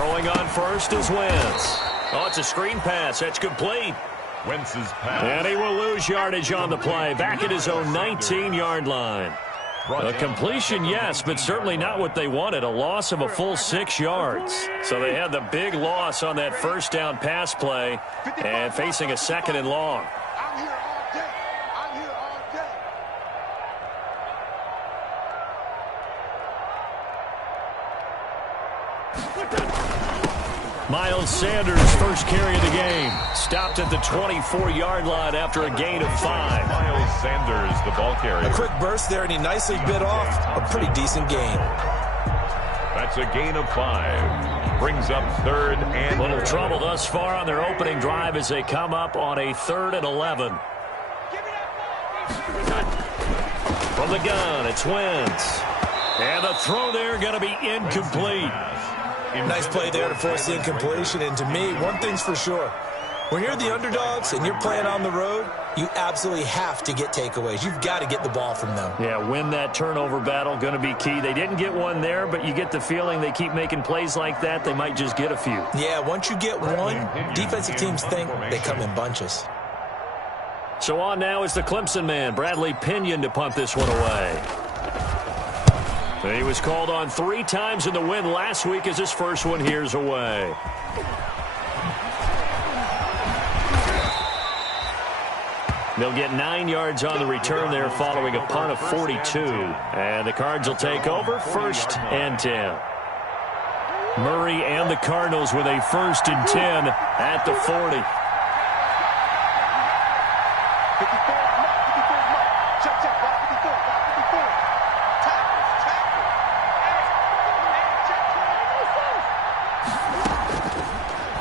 Throwing on first is Wentz. Oh, it's a screen pass. That's complete. Wentz's pass. And he will lose yardage on the play. Back at his own 19-yard line. A completion, yes, but certainly not what they wanted. A loss of a full 6 yards. So they had the big loss on that first down pass play and facing a 2nd and long. Miles Sanders' first carry of the game. Stopped at the 24-yard line after a gain of 5. Miles Sanders, the ball carrier. A quick burst there, and he nicely bit off a pretty decent gain. That's a gain of 5. Brings up 3rd and... Little trouble thus far on their opening drive as they come up on a 3rd and 11. From the gun, it's Wentz. And the throw there going to be incomplete. Nice play there to force the incompletion. And to me, one thing's for sure. When you're the underdogs and you're playing on the road, you absolutely have to get takeaways. You've got to get the ball from them. Yeah, win that turnover battle, going to be key. They didn't get one there, but you get the feeling they keep making plays like that, they might just get a few. Yeah, once you get one, defensive teams think they come in bunches. So on now is the Clemson man, Bradley Pinion, to punt this one away. He was called on 3 times in the win last week as his first one here's away. They'll get 9 yards on the return there following a punt of 42. And the Cards will take over 1st and 10. Murray and the Cardinals with a 1st and 10 at the 40.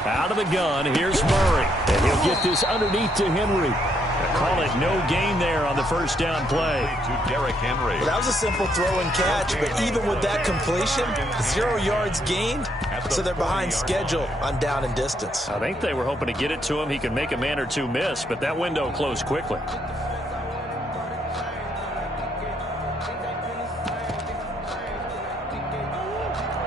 Out of the gun, here's Murray. And he'll get this underneath to Henry. Call it no gain there on the first down play. To Derrick Henry. Well, that was a simple throw and catch, but even with that completion, 0 yards gained, so they're behind schedule on down and distance. I think they were hoping to get it to him. He could make a man or two miss, but that window closed quickly.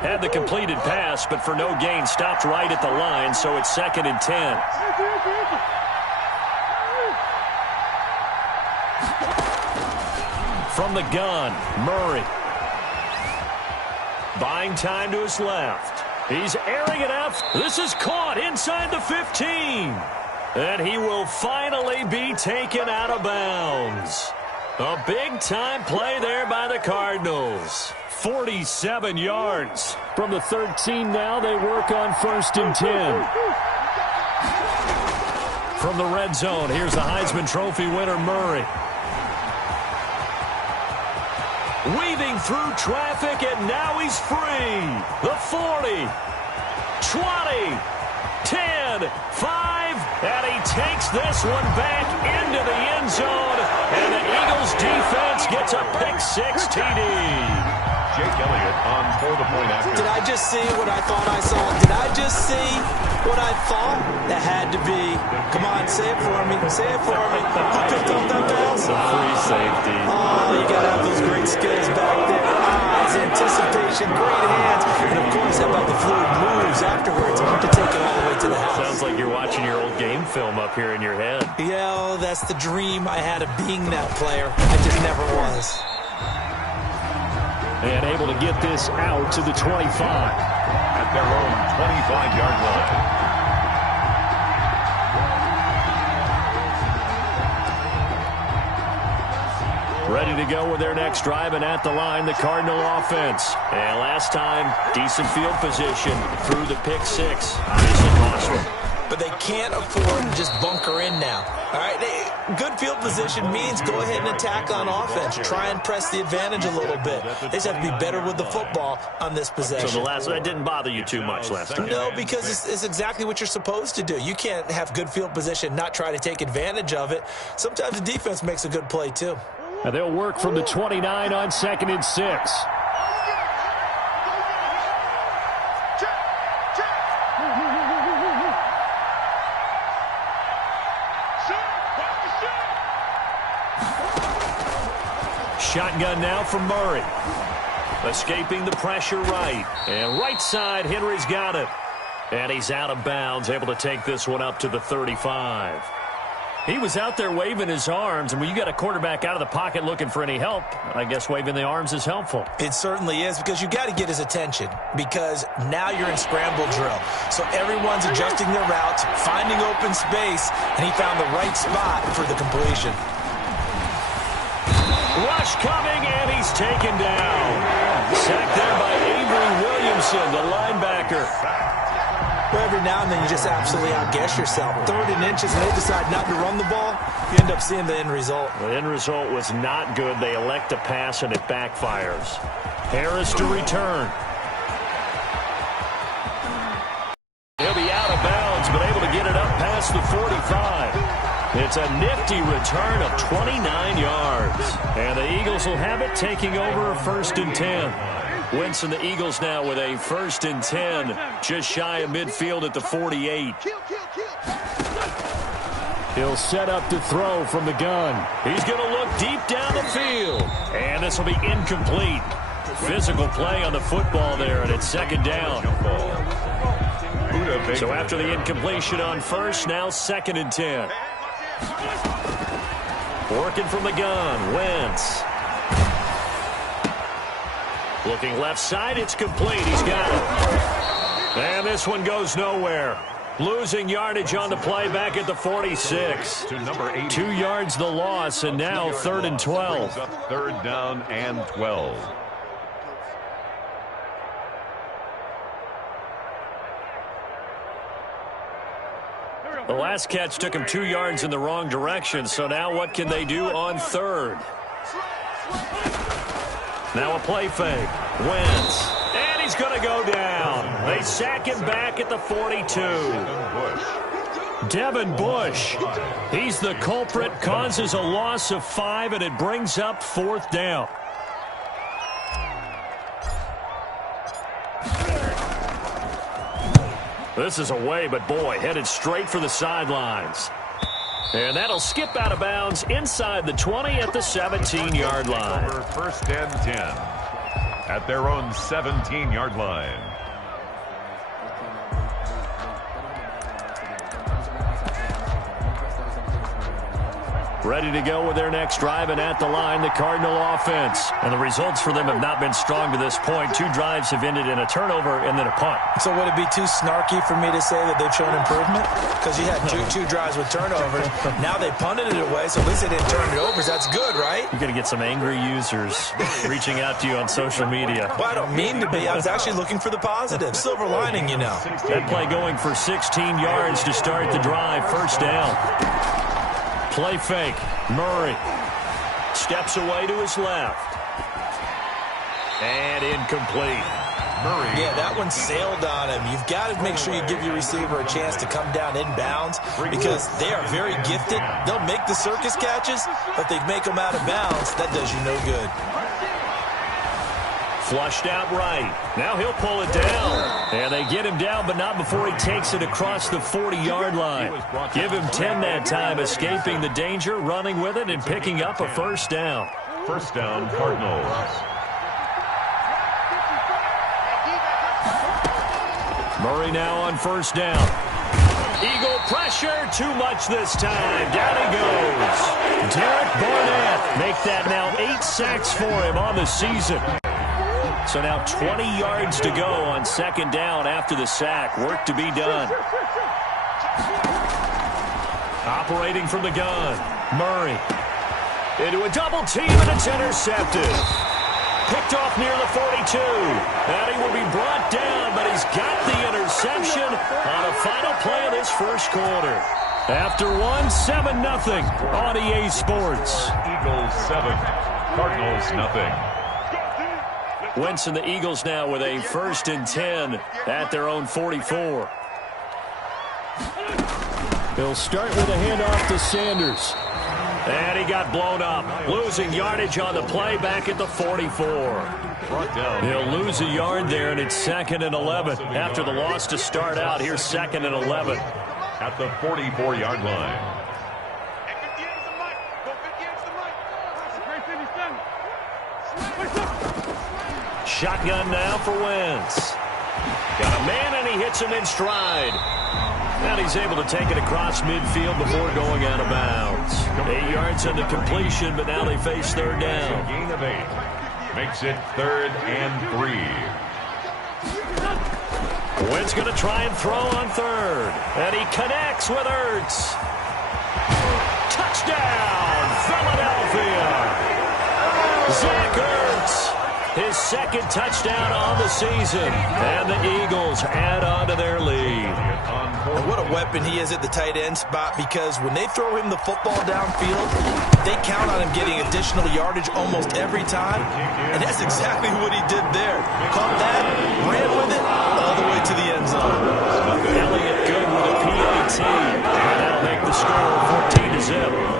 Had the completed pass, but for no gain, stopped right at the line, so it's 2nd and 10. From the gun, Murray. Buying time to his left. He's airing it out. This is caught inside the 15. And he will finally be taken out of bounds. A big-time play there by the Cardinals. 47 yards. From the 13 now, they work on 1st and 10. From the red zone, here's the Heisman Trophy winner, Murray. Weaving through traffic, and now he's free. The 40, 20, 10, 5, and he takes this one back into the end zone, and the Eagles defense gets a pick-6 TD. Jake Elliott on for the point after. Did I just see what I thought I saw? Did I just see what I thought? That had to be. Come on, say it for me. Say it for me. Who picked up that pass? It's a free safety. Oh, you got to have those great skills back there. Eyes, anticipation, great hands. And, of course, how about the fluid moves afterwards to take it all the way to the house? Sounds like you're watching your old game film up here in your head. Yeah, oh, that's the dream I had of being that player. I just never was. And able to get this out to the 25. At their own 25-yard line. Ready to go with their next drive, and at the line, the Cardinal offense. And last time, decent field position through the pick-6. Obviously cost them. But they can't afford to just bunker in now. All right, good field position means go ahead and attack on offense. Try and press the advantage a little bit. They just have to be better with the football on this possession. So that didn't bother you too much last time? No, because it's exactly what you're supposed to do. You can't have good field position, not try to take advantage of it. Sometimes the defense makes a good play, too. Now they'll work from the 29 on 2nd and 6. Shotgun now from Murray. Escaping the pressure right. And right side, Henry's got it. And he's out of bounds, able to take this one up to the 35. He was out there waving his arms, and when you got a quarterback out of the pocket looking for any help, I guess waving the arms is helpful. It certainly is, because you got to get his attention, because now you're in scramble drill. So everyone's adjusting their routes, finding open space, and he found the right spot for the completion. Rush coming, and he's taken down. Sacked there by Avery Williamson, the linebacker. Well, every now and then you just absolutely outguess yourself. 3rd and inches, and they decide not to run the ball. You end up seeing the end result. The end result was not good. They elect to pass, and it backfires. Harris to return. He'll be out of bounds, but able to get it up past the 45. It's a nifty return of 29 yards. And the Eagles will have it, taking over 1st and 10. Wentz and the Eagles now with a 1st and 10, just shy of midfield at the 48. He'll set up to throw from the gun. He's going to look deep down the field. And this will be incomplete. Physical play on the football there, and it's 2nd down. So after the incompletion on 1st, now 2nd and 10. Working from the gun, Wentz. Looking left side, it's complete. He's got it. And this one goes nowhere. Losing yardage on the play back at the 46. To number 80. 2 yards the loss, and now 3rd and 12. 3rd down and 12. The last catch took him 2 yards in the wrong direction, so now what can they do on 3rd? Now a play fake. Wentz. And he's going to go down. They sack him back at the 42. Devin Bush. He's the culprit, causes a loss of 5, and it brings up 4th down. This is away, but boy, headed straight for the sidelines. And that'll skip out of bounds inside the 20 at the 17-yard line. 1st and 10 at their own 17-yard line. Ready to go with their next drive, and at the line, the Cardinal offense. And the results for them have not been strong to this point. 2 drives have ended in a turnover and then a punt. So would it be too snarky for me to say that they've shown improvement? Because you had two drives with turnovers. Now they punted it away, so at least they didn't turn it over. That's good, right? You're going to get some angry users reaching out to you on social media. Well, I don't mean to be. I was actually looking for the positive. Silver lining, you know. That play going for 16 yards to start the drive. 1st down. Play fake. Murray steps away to his left. And incomplete. Murray. Yeah, that one sailed on him. You've got to make sure you give your receiver a chance to come down inbounds, because they are very gifted. They'll make the circus catches, but they make them out of bounds. That does you no good. Flushed out right. Now he'll pull it down. And they get him down, but not before he takes it across the 40-yard line. Give him 10 that time, escaping the danger, running with it, and picking up a 1st down. 1st down, Cardinals. Murray now on 1st down. Eagle pressure, too much this time. Down he goes. Derek Barnett make that now 8 sacks for him on the season. So now 20 yards to go on 2nd down after the sack. Work to be done. Operating from the gun. Murray. Into a double team, and it's intercepted. Picked off near the 42. And he will be brought down, but he's got the interception on a final play of this 1st quarter. After 7-0 on EA Sports. Eagles 7, Cardinals nothing. Wentz and the Eagles now with a 1st and 10 at their own 44. He'll start with a handoff to Sanders. And he got blown up. Losing yardage on the play back at the 44. He'll lose a yard there, and it's 2nd and 11. After the loss to start out, here's 2nd and 11. At the 44-yard line. shotgun now for Wentz. Got a man, and he hits him in stride. And he's able to take it across midfield before going out of bounds. 8 yards on the completion, but now they face third down. Gain of 8. Makes it 3rd and 3. Wentz going to try and throw on third. And he connects with Ertz. Touchdown, Philadelphia. Zach Ertz, his second touchdown on the season. And the Eagles add on to their lead. And what a weapon he is at the tight end spot, because when they throw him the football downfield, they count on him getting additional yardage almost every time. And that's exactly what he did there. Caught that, ran with it, all the way to the end zone. Elliott good with a PAT. And that'll make the score 14-0.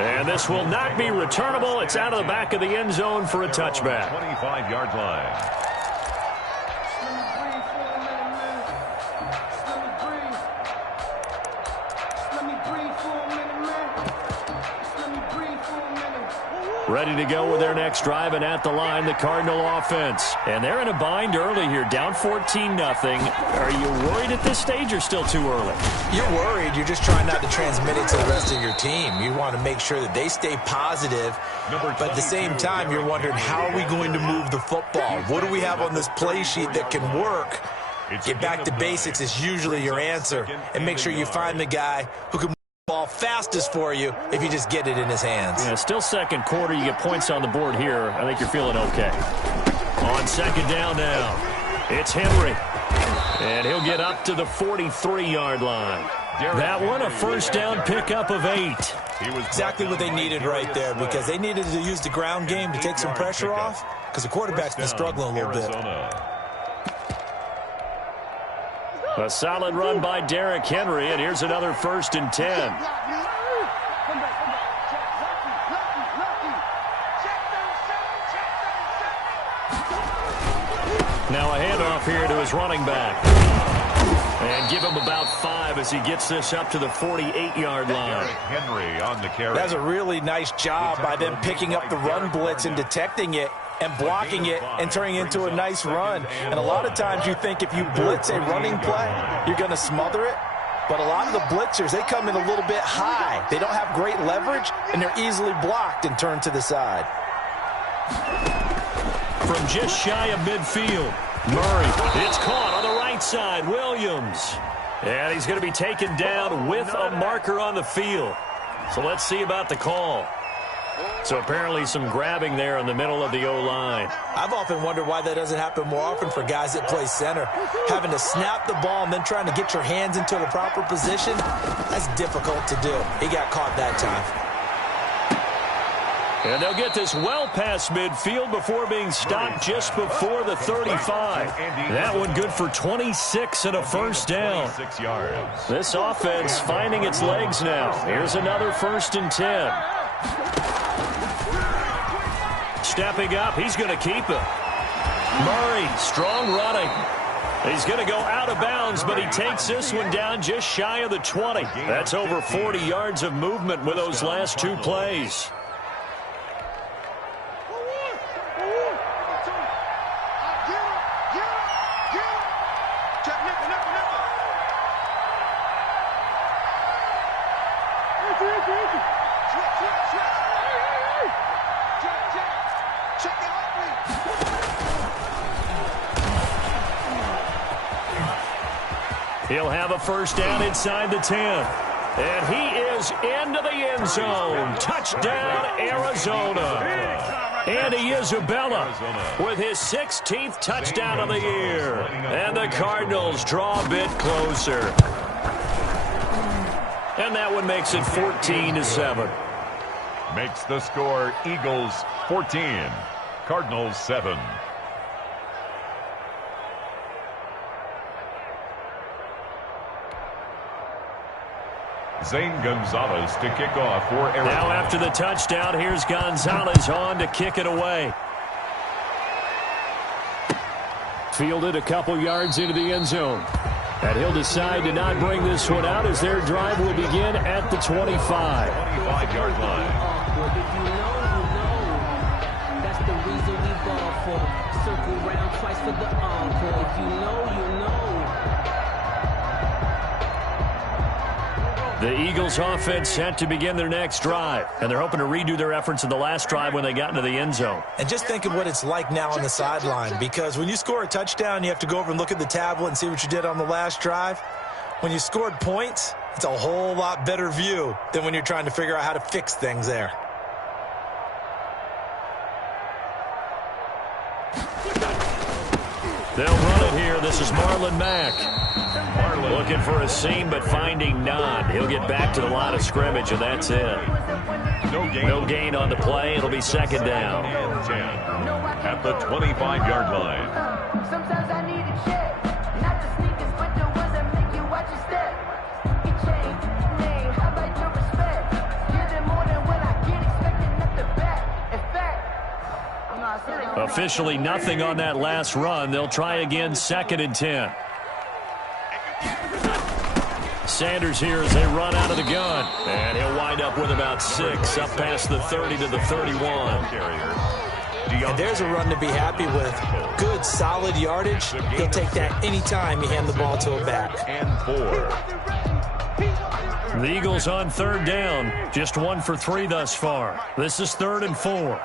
And this will not be returnable. It's out of the back of the end zone for a touchback. 25-yard line. Ready to go with their next drive, and at the line, the Cardinal offense. And they're in a bind early here, down 14-0. Are you worried at this stage or still too early? You're worried. You're just trying not to transmit it to the rest of your team. You want to make sure that they stay positive, but at the same time, you're wondering, how are we going to move the football? What do we have on this play sheet that can work? Get back to basics is usually your answer, and make sure you find the guy who can ball fastest for you if you just get it in his hands. Yeah, still second quarter. You get points on the board here. I think you're feeling okay. On second down now, it's Henry. And he'll get up to the 43-yard line. That one, a first down pickup of 8. Exactly what they needed right there, because they needed to use the ground game to take some pressure off, because the quarterback's been struggling a little bit. A solid run by Derrick Henry, and here's another 1st and 10. Now a handoff here to his running back. And give him about 5 as he gets this up to the 48-yard line. Henry on the carry. That's a really nice job by them picking up the run blitz and detecting it and blocking it and turning it into a nice run. And a lot of times you think if you blitz a running play, you're going to smother it. But a lot of the blitzers, they come in a little bit high. They don't have great leverage, and they're easily blocked and turned to the side. From just shy of midfield, Murray. It's caught on the right side. Williams. And he's going to be taken down with a marker on the field. So let's see about the call. So apparently some grabbing there in the middle of the O-line. I've often wondered why that doesn't happen more often for guys that play center. Having to snap the ball and then trying to get your hands into the proper position, that's difficult to do. He got caught that time. And they'll get this well past midfield before being stopped just before the 35. That one good for 26 and a first down. This offense finding its legs now. Here's another 1st and 10. Stepping up, he's going to keep it. Murray, strong running. He's going to go out of bounds, but he takes this one down just shy of the 20. That's over 40 yards of movement with those last 2 plays. He'll have a first down inside the 10. And he is into the end zone. Touchdown, Arizona. Andy Isabella with his 16th touchdown of the year. And the Cardinals draw a bit closer. And that one makes it 14-7. Makes the score Eagles 14, Cardinals 7. Zane Gonzalez to kick off for Arizona. Now after the touchdown, here's Gonzalez on to kick it away. Fielded a couple yards into the end zone. And he'll decide to not bring this one out as their drive will begin at the 25. 25-yard line. If you know, you know. That's the reason we ball for. Circle round twice for the encore. If you know, you know. The Eagles offense set to begin their next drive, and they're hoping to redo their efforts in the last drive when they got into the end zone. And just think of what it's like now on the sideline, because when you score a touchdown, you have to go over and look at the tablet and see what you did on the last drive. When you scored points, it's a whole lot better view than when you're trying to figure out how to fix things there. They'll run it here. This is Marlon Mack. Looking for a seam, but finding none. He'll get back to the line of scrimmage, and that's it. No gain on the play. It'll be second down. And 10 at the 25-yard line. Sometimes I need a check. Not the sneakers, but the ones that make you watch your step. It changed name. How about your respect? Give them more than what I get, expecting nothing back. In fact, I'm not saying Officially nothing on that last run. They'll try again, second and 10. Sanders here as they run out of the gun. And he'll wind up with about 6 up past the 30 to the 31. And there's a run to be happy with. Good, solid yardage. He'll take that anytime you hand the ball to a back. And 4. The Eagles on third down. Just 1 for 3 thus far. This is 3rd and 4.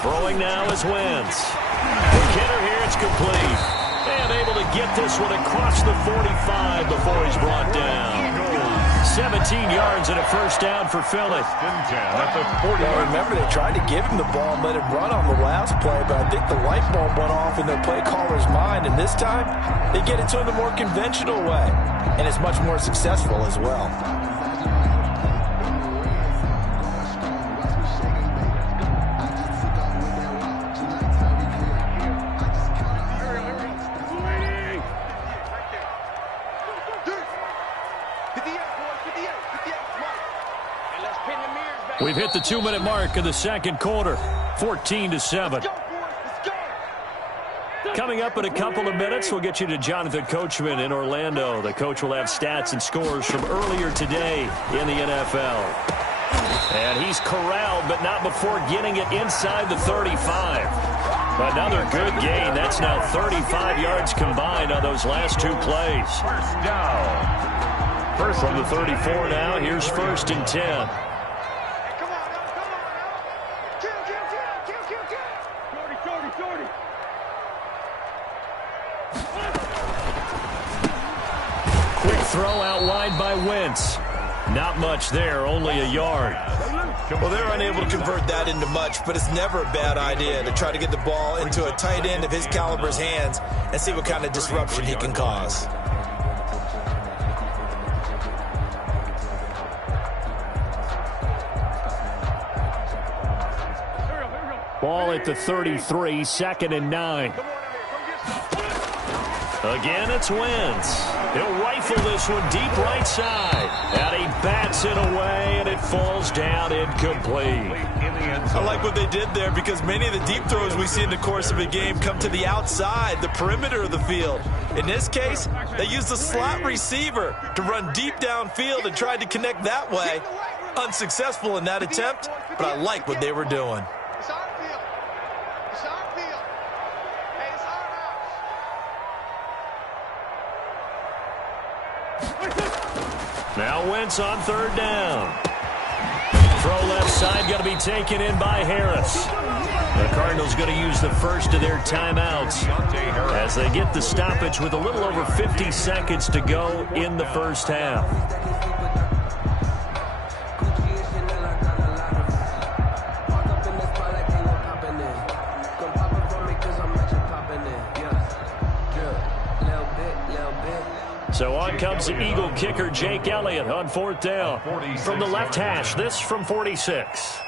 Throwing now is Wentz. The hitter here, it's complete. And able to get this one across the 45 before he's brought down. 17 yards and a first down for Philly. That's a 40. Well, remember, they tried to give him the ball and let him run on the last play, but I think the light bulb went off in their play caller's mind, and this time they get it to him the more conventional way, and it's much more successful as well. We've hit the 2-minute mark of the second quarter, 14-7. Coming up in a couple of minutes, we'll get you to Jonathan Coachman in Orlando. The coach will have stats and scores from earlier today in the NFL. And he's corralled, but not before getting it inside the 35. Another good gain. That's now 35 yards combined on those last 2 plays. First down. First from the 34 now. Here's 1st and 10. Quick throw out wide by Wentz. Not much there, only a yard. Well, they're unable to convert that into much, but it's never a bad idea to try to get the ball into a tight end of his caliber's hands and see what kind of disruption he can cause. Ball at the 33, 2nd and 9. Again, it's Wentz. He'll rifle this one deep right side. And he bats it away, and it falls down incomplete. I like what they did there because many of the deep throws we see in the course of a game come to the outside, the perimeter of the field. In this case, they used the slot receiver to run deep downfield and tried to connect that way. Unsuccessful in that attempt, but I like what they were doing. Now Wentz on third down. Throw left side, going to be taken in by Harris. The Cardinals going to use the first of their timeouts as they get the stoppage with a little over 50 seconds to go in the first half. So on comes the Eagle kicker, Jake Elliott, on 4th down. From the left hash, this from 46.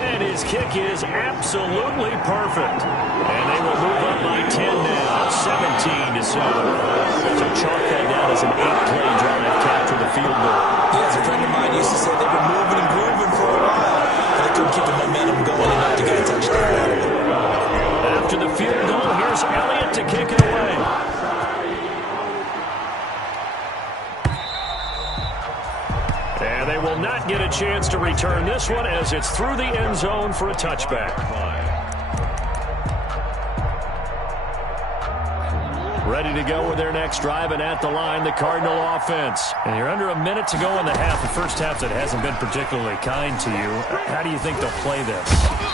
And his kick is absolutely perfect. And they will move up by 10 now, 17-7. So chalk that down as an 8-play drive capture the field goal. Yeah, as a friend of mine used to say, they've been moving and grooving for a while. They couldn't keep the momentum going enough to get a touchdown out of it. After the field goal, here's Elliott to And they will not get a chance to return this one as it's through the end zone for a touchback. Ready to go with their next drive, and at the line, the Cardinal offense. And you're under a minute to go in the half. The first half that hasn't been particularly kind to you. How do you think they'll play this?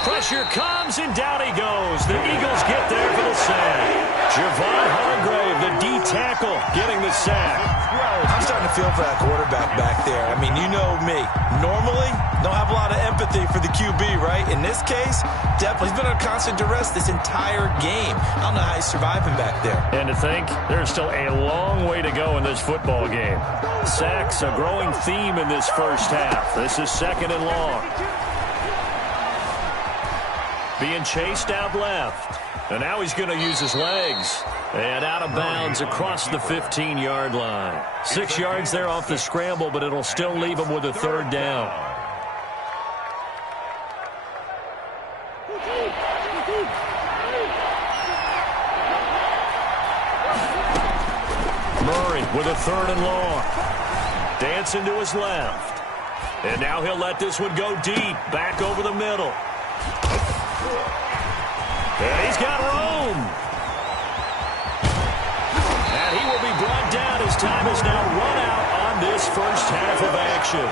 Pressure comes, and down he goes. The Eagles get there for the sack. Javon Hargrave, the D tackle, getting the sack. I'm starting to feel for that quarterback back there. I mean, you know me. Normally, don't have a lot of empathy for the QB, right? In this case, definitely. He's been under constant duress this entire game. I don't know how he's surviving back there. And to think, there's still a long way to go in this football game. Sacks, a growing theme in this first half. This is 2nd and long. Being chased out left. And now he's going to use his legs. And out of bounds across the 15-yard line. 6 yards there off the scramble, but it'll still leave him with a 3rd down. Murray with a 3rd and long. Dancing to his left. And now he'll let this one go deep. Back over the middle. And he's got room. And he will be brought down as time is now run out on this first half of action.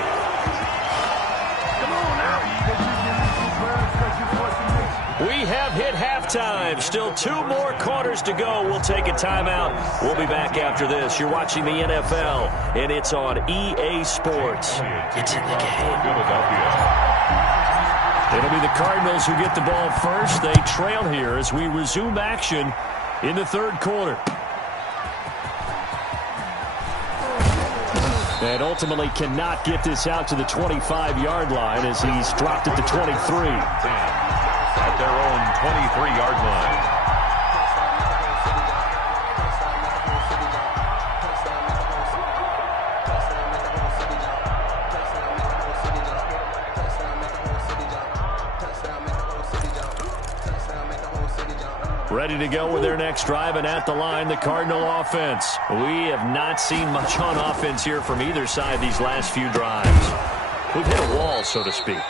We have hit halftime. Still 2 more quarters to go. We'll take a timeout. We'll be back after this. You're watching the NFL, and it's on EA Sports. It's in the game. It'll be the Cardinals who get the ball first. They trail here as we resume action in the 3rd quarter. And ultimately cannot get this out to the 25-yard line as he's dropped at the 23. At their own 23-yard line. Ready to go with their next drive, and at the line, the Cardinal offense. We have not seen much on offense here from either side these last few drives. We've hit a wall, so to speak.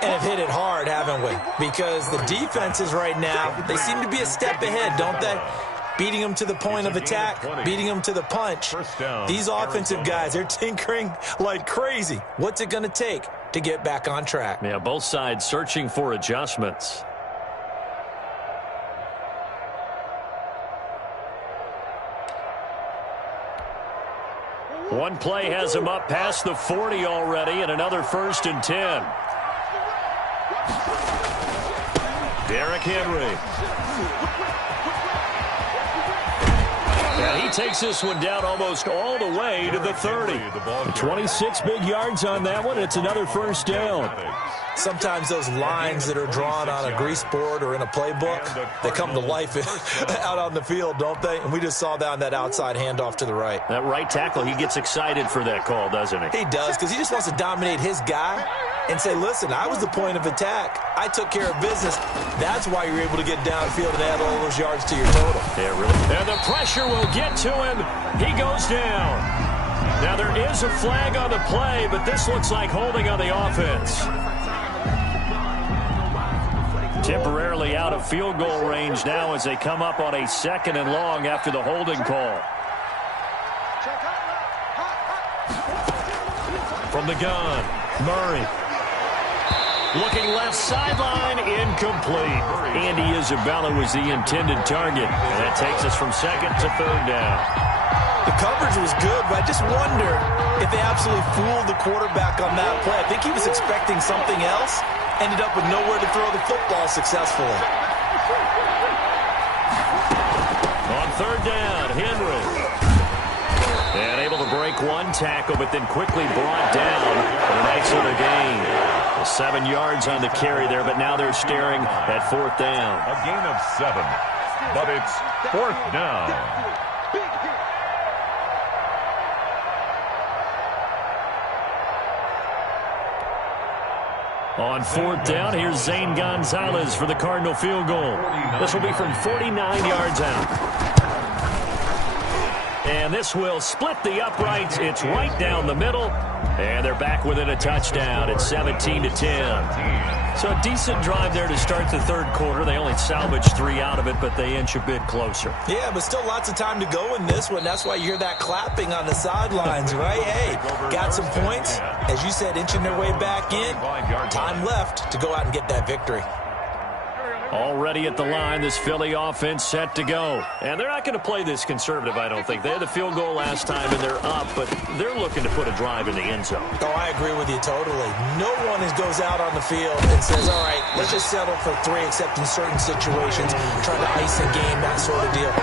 And have hit it hard, haven't we? Because the defenses right now, they seem to be a step ahead, don't they? Beating them to the point of attack, beating them to the punch. These offensive guys, they're tinkering like crazy. What's it going to take to get back on track? Yeah, both sides searching for adjustments. One play has him up past the 40 already, and another 1st and 10. Derrick Henry. And he takes this one down almost all the way to the 30. 26 big yards on that one. It's another 1st down. Sometimes those lines that are drawn on a grease board or in a playbook, they come to life out on the field, don't they? And we just saw that on that outside handoff to the right. That right tackle, he gets excited for that call, doesn't he? He does, because he just wants to dominate his guy and say, listen, I was the point of attack. I took care of business. That's why you're able to get downfield and add all those yards to your total. Yeah, really. And the pressure will get to him. He goes down. Now, there is a flag on the play, but this looks like holding on the offense. Temporarily out of field goal range now as they come up on a 2nd and long after the holding call. From the gun, Murray. Looking left sideline, incomplete. Andy Isabella was the intended target. And that takes us from 2nd to 3rd down. The coverage was good, but I just wonder if they absolutely fooled the quarterback on that play. I think he was expecting something else. Ended up with nowhere to throw the football successfully. On 3rd down, Henry. And able to break one tackle, but then quickly brought down. And a nice little gain. 7 yards on the carry there, but now they're staring at 4th down. A gain of 7, but it's 4th down. On 4th down, here's Zane Gonzalez for the Cardinal field goal. This will be from 49 yards out. And this will split the uprights. It's right down the middle. And they're back within a touchdown. It's 17-10. So a decent drive there to start the third quarter. They only salvaged 3 out of it, but they inch a bit closer. Yeah, but still lots of time to go in this one. That's why you hear that clapping on the sidelines, right? Hey, got some points. As you said, inching their way back in. Time left to go out and get that victory. Already at the line, this Philly offense set to go. And they're not going to play this conservative, I don't think. They had the field goal last time, and they're up, but they're looking to put a drive in the end zone. Oh, I agree with you totally. No one goes out on the field and says, all right, let's just settle for 3, except in certain situations, trying to ice a game, that sort of deal.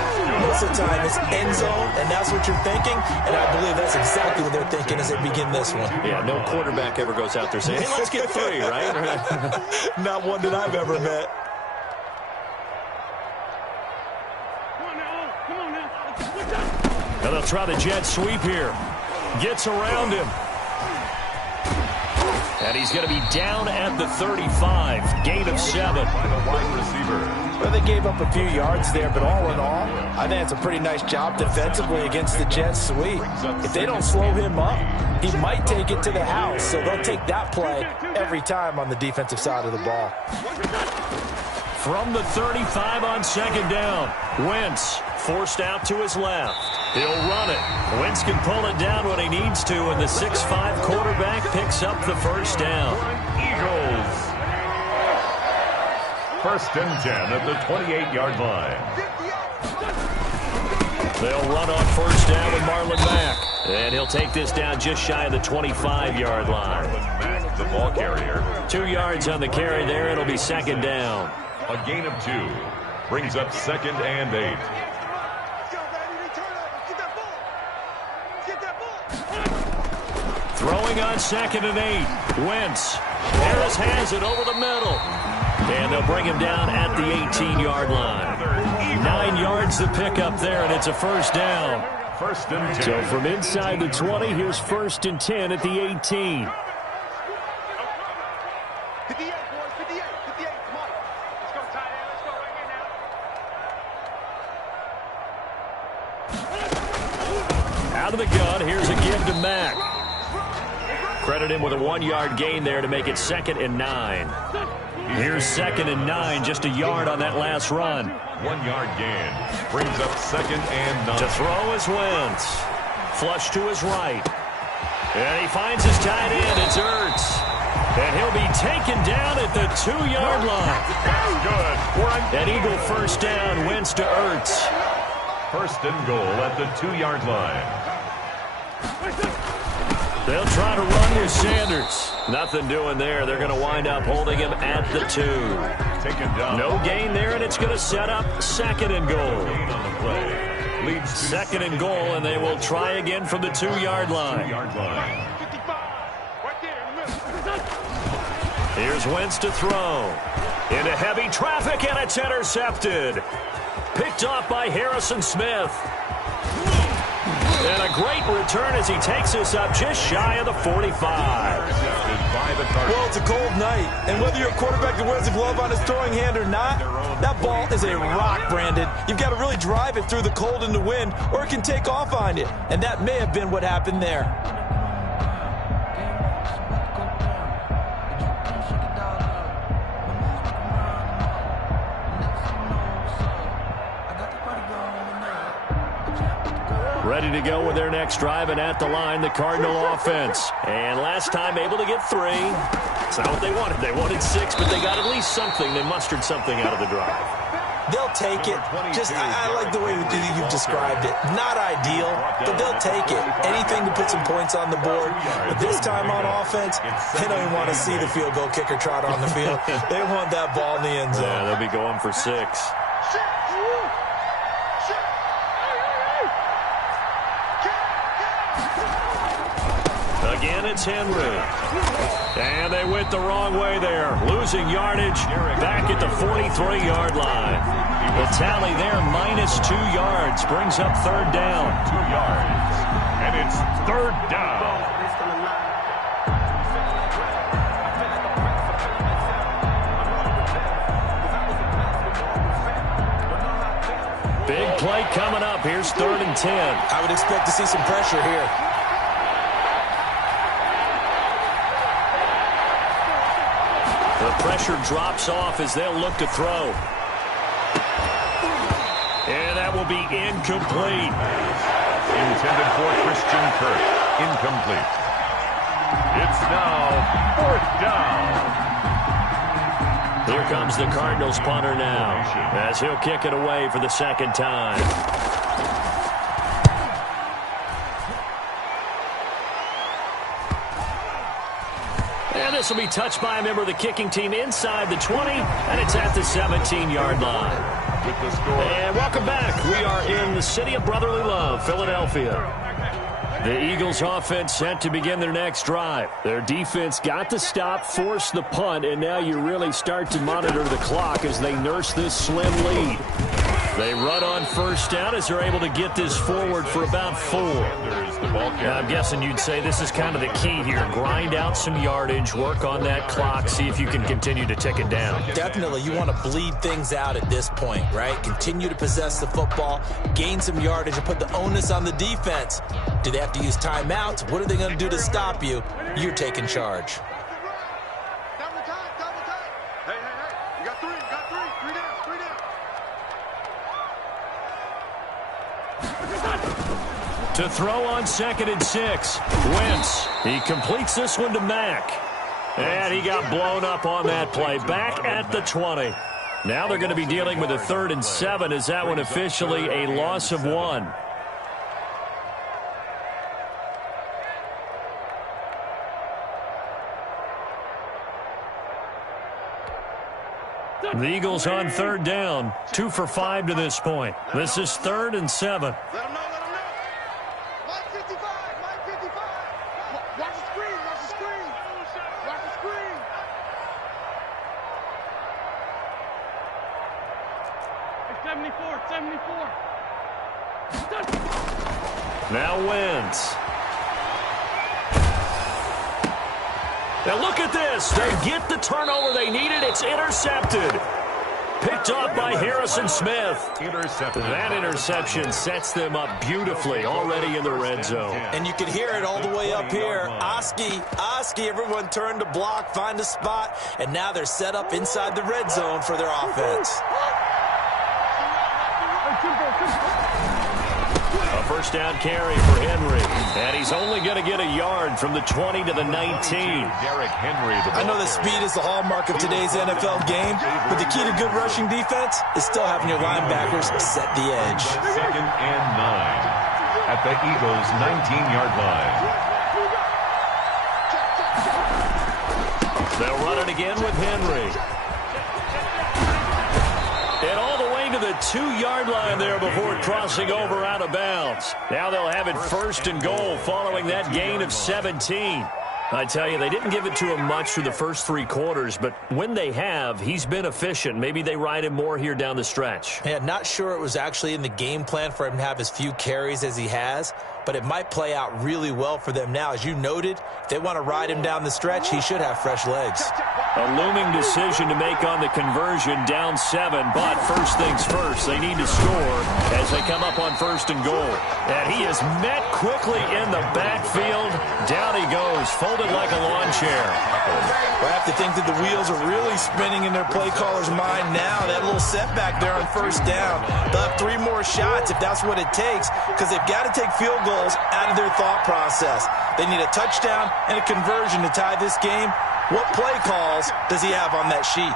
Most of the time, it's end zone, and that's what you're thinking, and I believe that's exactly what they're thinking as they begin this one. Yeah, no quarterback ever goes out there saying, hey, let's get 3, right? Not one that I've ever met. Now they'll try the jet sweep here. Gets around him. And he's going to be down at the 35. Gain of 7. By the wide receiver. Well, they gave up a few yards there, but all in all, I think it's a pretty nice job defensively against the jet sweep. If they don't slow him up, he might take it to the house. So they'll take that play every time on the defensive side of the ball. From the 35 on second down, Wentz forced out to his left. He'll run it. Wentz can pull it down when he needs to, and the 6'5 quarterback picks up the first down. Eagles. 1st and 10 at the 28-yard line. They'll run on first down with Marlon Mack. And he'll take this down just shy of the 25-yard line. Marlon Mack, the ball carrier. 2 yards on the carry there. It'll be second down. A gain of 2. Brings up 2nd and 8. Throwing on 2nd and 8. Wentz. Harris has it over the middle. And they'll bring him down at the 18-yard line. 9 yards to pick up there, and it's a first down. 1st and 10. So from inside the 20, here's 1st and 10 at the 18. Out of the gun, here's a give to Mack. Credit him with a 1-yard gain there to make it 2nd and 9. Here's 2nd and 9, just a yard on that last run. 1-yard gain. Brings up 2nd and 9. To throw is Wentz. Flush to his right. And he finds his tight end. It's Ertz. And he'll be taken down at the 2-yard line. That's good. An Eagle first down. Wentz to Ertz. 1st and goal at the 2-yard line. They'll try to run with Sanders. Nothing doing there. They're going to wind up holding him at the 2. Taken down. No gain there, and it's going to set up 2nd and goal. Gain on the play. Leads 2nd and goal, and they will try again from the 2-yard line. 2-yard line. Here's Wentz to throw. Into heavy traffic, and it's intercepted. Picked off by Harrison Smith. And a great return as he takes us up just shy of the 45. Well, it's a cold night, and whether you're a quarterback that wears a glove on his throwing hand or not, that ball is a rock, Brandon. You've got to really drive it through the cold and the wind, or it can take off on you. And that may have been what happened there. Ready to go with their next drive, and at the line, the Cardinal offense. And last time able to get 3. It's not what they wanted. They wanted 6, but they got at least something. They mustered something out of the drive. They'll take it. I like the way you've described it. Not ideal, but they'll take it. Anything to put some points on the board. But this time on offense, they don't even want to see the field goal kicker trot on the field. They want that ball in the end zone. Yeah, they'll be going for 6. Again, it's Henry. And they went the wrong way there. Losing yardage back at the 43-yard line. The tally there, minus 2 yards. Brings up 3rd down. 2 yards. And it's 3rd down. Big play coming up. Here's 3rd and 10. I would expect to see some pressure here. The pressure drops off as they'll look to throw. And that will be incomplete. Intended for Christian Kirk. Incomplete. It's now 4th down. Here comes the Cardinals punter now, as he'll kick it away for the 2nd time. And this will be touched by a member of the kicking team inside the 20, and it's at the 17-yard line. With the score. And welcome back. We are in the city of brotherly love, Philadelphia. The Eagles offense set to begin their next drive. Their defense got the stop, forced the punt, and now you really start to monitor the clock as they nurse this slim lead. They run on 1st down as they're able to get this forward for about 4. Now, I'm guessing you'd say this is kind of the key here. Grind out some yardage, work on that clock, see if you can continue to tick it down. Definitely. You want to bleed things out at this point, right? Continue to possess the football, gain some yardage, and put the onus on the defense. Do they have to use timeouts? What are they going to do to stop you? You're taking charge. Double time. Hey. You got 3. Three down. To throw on 2nd and 6. Wentz. He completes this one to Mack. And he got blown up on that play. Back at the 20. Now they're going to be dealing with a 3rd and 7. Is that one officially a loss of 1? The Eagles on 3rd down. 2 for 5 to this point. This is 3rd and 7. Let him know. Mike 55. Watch the screen. Hey, 74. Now Wentz. Now look at this. They get the turnover they needed. It's intercepted. Picked off by Harrison Smith. Intercepted. That interception sets them up beautifully already in the red zone. And you can hear it all the way up here. Oski, everyone turned to block, find a spot, and now they're set up inside the red zone for their offense. A 1st down carry for Henry. And he's only going to get a yard from the 20 to the 19. Derrick Henry. I know that speed is the hallmark of today's NFL game, but the key to good rushing defense is still having your linebackers set the edge. 2nd and 9 at the Eagles' 19-yard line. They'll run it again with Henry. And all the way to the 2-yard line there before crossing over out of bounds. Now they'll have it 1st and goal following that gain of 17. I tell you, they didn't give it to him much through the first 3 quarters, but when they have, he's been efficient. Maybe they ride him more here down the stretch. Yeah, not sure it was actually in the game plan for him to have as few carries as he has, but it might play out really well for them now. As you noted, if they want to ride him down the stretch, he should have fresh legs. A looming decision to make on the conversion, down 7, but first things first, they need to score as they come up on 1st and goal. And he is met quickly in the backfield. Down he goes, folded like a lawn chair. I have to think that the wheels are really spinning in their play caller's mind now. That little setback there on 1st down. They'll have 3 more shots if that's what it takes, because they've got to take field goals out of their thought process. They need a touchdown and a conversion to tie this game. What play calls does he have on that sheet?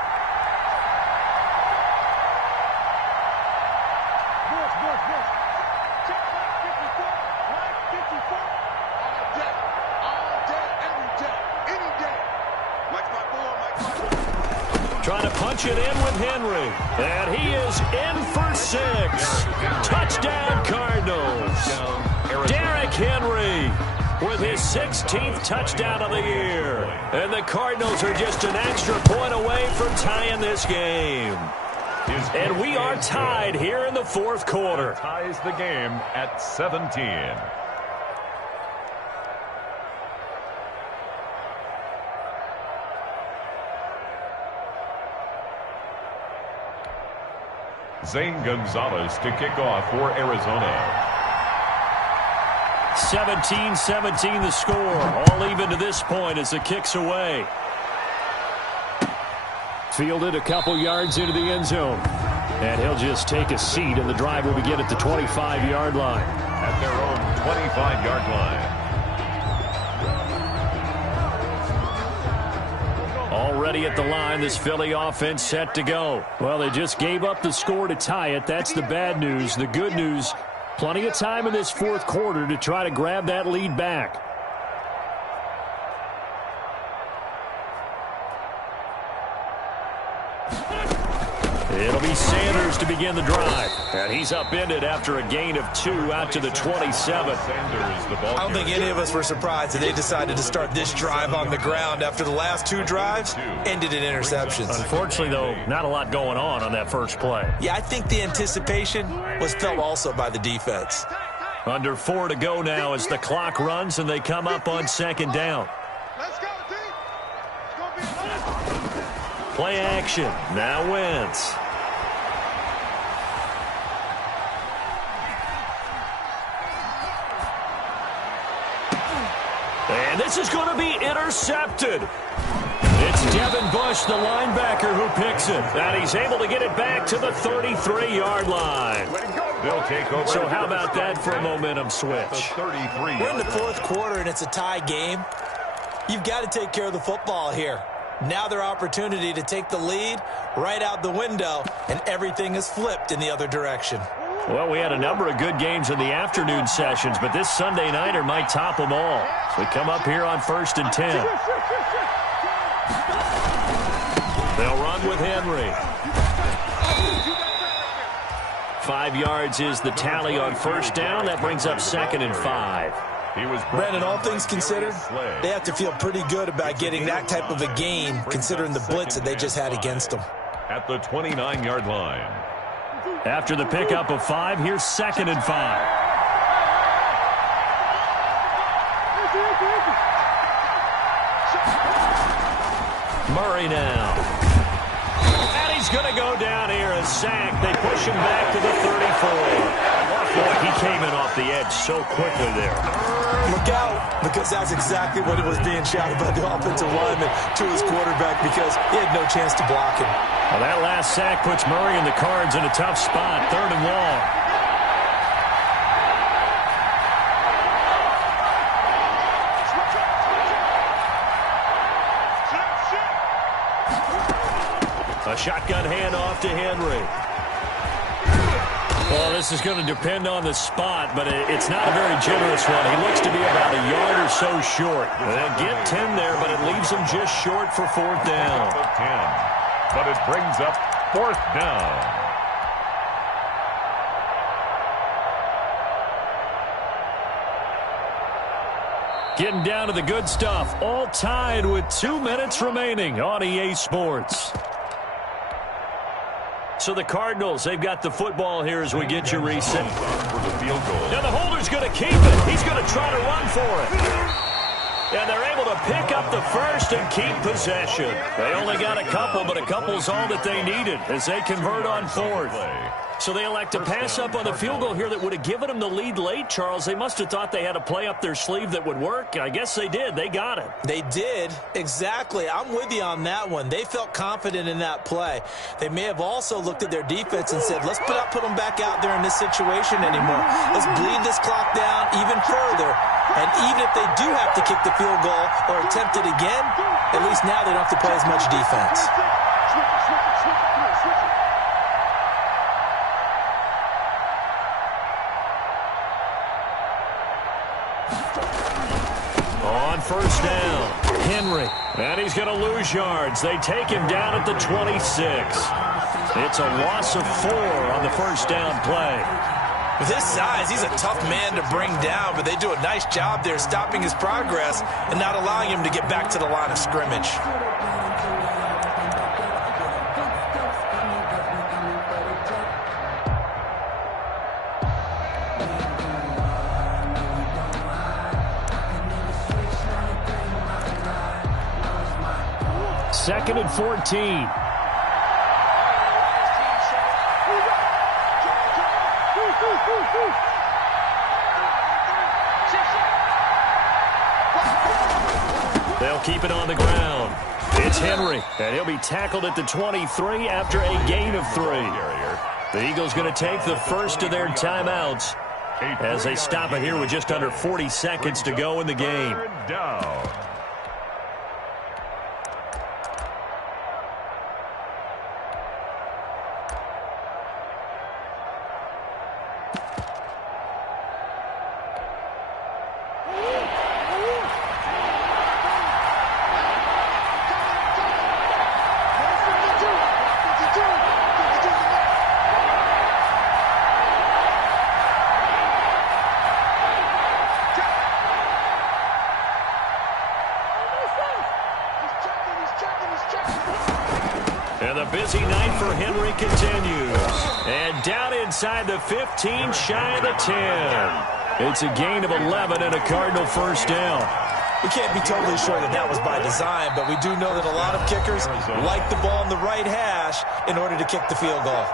Trying to punch it in with Henry. And he is in for 6. Touchdown, Cardinals. Derrick Henry with his 16th touchdown of the year. And the Cardinals are just an extra point away from tying this game. And we are tied here in the 4th quarter. Ties the game at 17. Zane Gonzalez to kick off for Arizona. 17-17 the score. All even to this point as the kick's away. Fielded a couple yards into the end zone. And he'll just take a seat, and the drive will begin at the 25-yard line. At their own 25-yard line. Already at the line, this Philly offense set to go. Well, they just gave up the score to tie it. That's the bad news. The good news, plenty of time in this fourth quarter to try to grab that lead back. It'll be Sanders to begin the drive. And he's upended after a gain of 2 out to the 27. I don't think any of us were surprised that they decided to start this drive on the ground after the last 2 drives ended in interceptions. Unfortunately, though, not a lot going on that first play. Yeah, I think the anticipation was felt also by the defense. Under 4 to go now as the clock runs and they come up on second down. Let's go, team. Play action. Now Wentz. And this is going to be intercepted. It's Devin Bush, the linebacker, who picks it. And he's able to get it back to the 33-yard line. They'll take over. So how about that for a momentum switch? We're in the fourth quarter, and it's a tie game. You've got to take care of the football here. Now their opportunity to take the lead right out the window, and everything is flipped in the other direction. Well, we had a number of good games in the afternoon sessions, but this Sunday nighter might top them all. So we come up here on 1st and 10. They'll run with Henry. 5 yards is the tally on first down. That brings up 2nd and 5. Brandon, all things considered, they have to feel pretty good about getting that type of a gain, considering the blitz that they just had against them. At the 29-yard line. After the pickup of 5, here's 2nd and 5. Murray now. And he's going to go down here, a sack. They push him back to the 34. Boy, he came in off the edge so quickly there. Look out, because that's exactly what it was being shouted by the offensive lineman to his quarterback, because he had no chance to block him. Well, that last sack puts Murray and the Cards in a tough spot. 3rd and long. A shotgun handoff to Henry. Well, this is going to depend on the spot, but it's not a very generous one. He looks to be about a yard or so short. They'll get 10 there, but it leaves him just short for 4th down. 10, but it brings up 4th down. Getting down to the good stuff. All tied with 2 minutes remaining on EA Sports. So the Cardinals, they've got the football here as we get you reset. For the field goal. Now the holder's going to keep it. He's going to try to run for it. And they're able to pick up the first and keep possession. They only got a couple, but a couple's all that they needed as they convert on 4th. So they elect to pass up on the field goal here that would have given them the lead late, Charles. They must have thought they had a play up their sleeve that would work. I guess they did. They got it. They did. Exactly. I'm with you on that one. They felt confident in that play. They may have also looked at their defense and said, let's not put them back out there in this situation anymore. Let's bleed this clock down even further. And even if they do have to kick the field goal or attempt it again, at least now they don't have to play as much defense. On 1st down, Henry. And he's going to lose yards. They take him down at the 26. It's a loss of 4 on the 1st down play. With his size, he's a tough man to bring down, but they do a nice job there stopping his progress and not allowing him to get back to the line of scrimmage. Second and 14. They'll keep it on the ground. It's Henry, and he'll be tackled at the 23 after a gain of 3. The Eagles going to take the first of their timeouts as they stop it here with just under 40 seconds to go in the game. And the busy night for Henry continues. And down inside the 15, shy of the 10. It's a gain of 11 and a Cardinal first down. We can't be totally sure that that was by design, but we do know that a lot of kickers like the ball in the right hash in order to kick the field goal.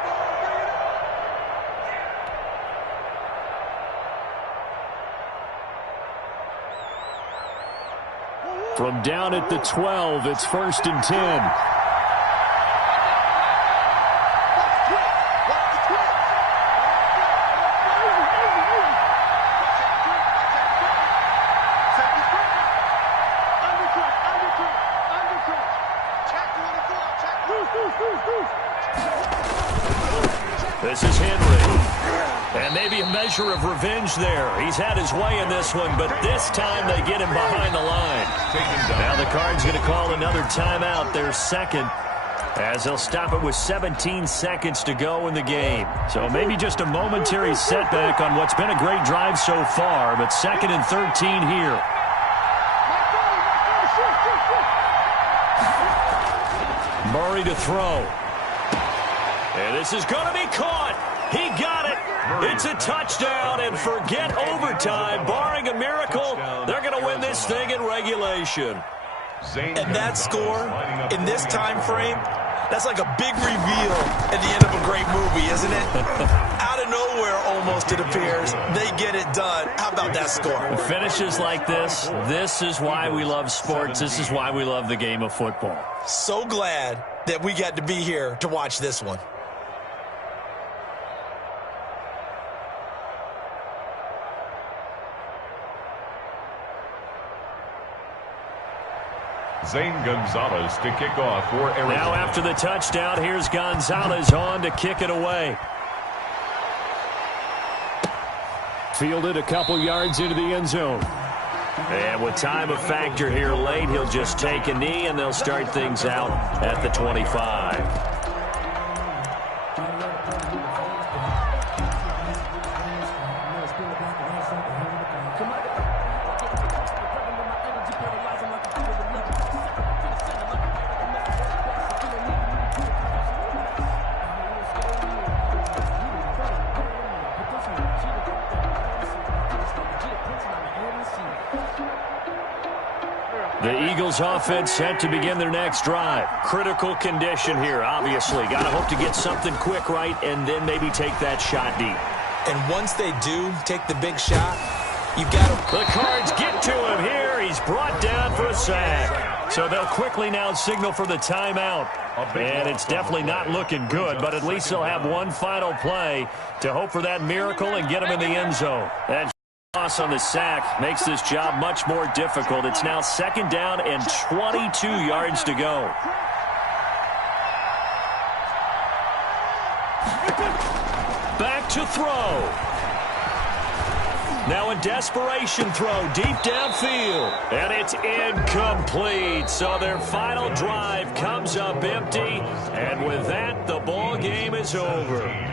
From down at the 12, it's 1st and 10. This is Henry. And maybe a measure of revenge there. He's had his way in this one, but this time they get him behind the line. Now the Cards going to call another timeout, their second, as they'll stop it with 17 seconds to go in the game. So maybe just a momentary setback on what's been a great drive so far, but 2nd and 13 here. Murray to throw. And this is going to be caught. He got it. It's a touchdown, and forget overtime. Barring a miracle, they're going to win this thing in regulation. And that score in this time frame, that's like a big reveal at the end of a great movie, isn't it? Out of nowhere, almost, it appears. They get it done. How about that score? Finishes like this is why we love sports. This is why we love the game of football. So glad that we got to be here to watch this one. Zane Gonzalez to kick off for Arizona. Now after the touchdown, here's Gonzalez on to kick it away. Fielded a couple yards into the end zone. And with time a factor here late, he'll just take a knee and they'll start things out at the 25. The Eagles offense set to begin their next drive. Critical condition here, obviously. Got to hope to get something quick right and then maybe take that shot deep. And once they do take the big shot, you've got to... The Cards get to him here. He's brought down for a sack. So they'll quickly now signal for the timeout. And it's definitely not looking good, but at least they'll have one final play to hope for that miracle and get him in the end zone. That loss on the sack makes this job much more difficult. It's now 2nd down and 22 yards to go. Back to throw. Now a desperation throw deep downfield. And it's incomplete. So their final drive comes up empty. And with that, the ball game is over.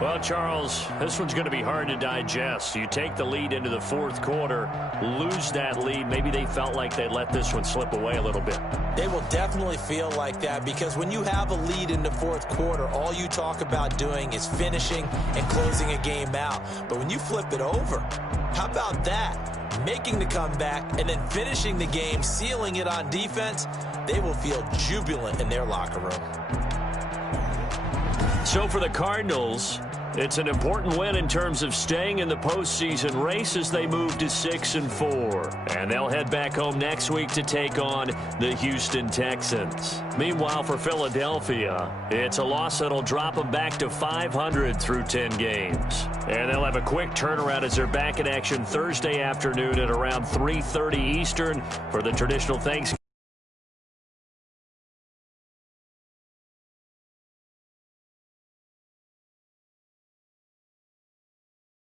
Well, Charles, this one's going to be hard to digest. You take the lead into the 4th quarter, lose that lead. Maybe they felt like they let this one slip away a little bit. They will definitely feel like that because when you have a lead in the 4th quarter, all you talk about doing is finishing and closing a game out. But when you flip it over, how about that? Making the comeback and then finishing the game, sealing it on defense, they will feel jubilant in their locker room. So for the Cardinals, It's an important win in terms of staying in the postseason race as they move to 6-4. And they'll head back home next week to take on the Houston Texans. Meanwhile, for Philadelphia, it's a loss that'll drop them back to 500 through 10 games. And they'll have a quick turnaround as they're back in action Thursday afternoon at around 3:30 Eastern for the traditional Thanksgiving